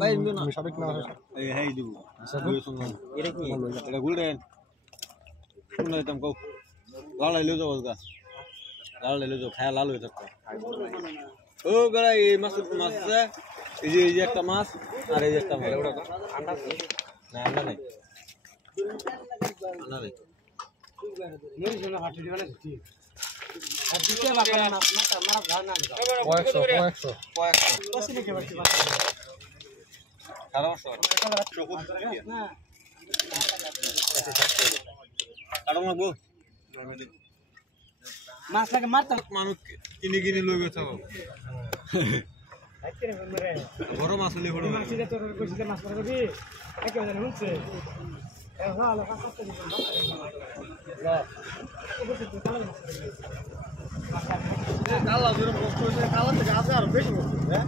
ভাই ইন্দু না সাবেক না এই হ্যাঁ ইদু এটা কি এটা গোল্ডেন শুনে দিতাম কও লাল লাইলো যাও গা লাল লাইলো যাও খায়া লাল হয়ে থাকতো ও গড়া এই মাছ আছে এই যে একটা মাছ আর এই যে একটা মাছ আন্ডা না আন্ডা নাই আন্ডা নাই মেরে জন্য হাঁটি দিবা না ঠিক আর দিতে বাকরা না মারা গান না কয়েকশো কসি লিখে বাকি মাছ 1800 না কারণ লাগবো মাছ লাগে মারতা মানুষ কিনে লই গেছে বড় মাছ হলে বড় মাছ দিতে তোর কইছিস মাছ মারা দিবি একে জানি হচ্ছে এ ভালো কাজ করতে দিবি না কালা যেরকম কষ্ট হয়েছে কালা থেকে আজ আর বেশি কষ্ট হ্যাঁ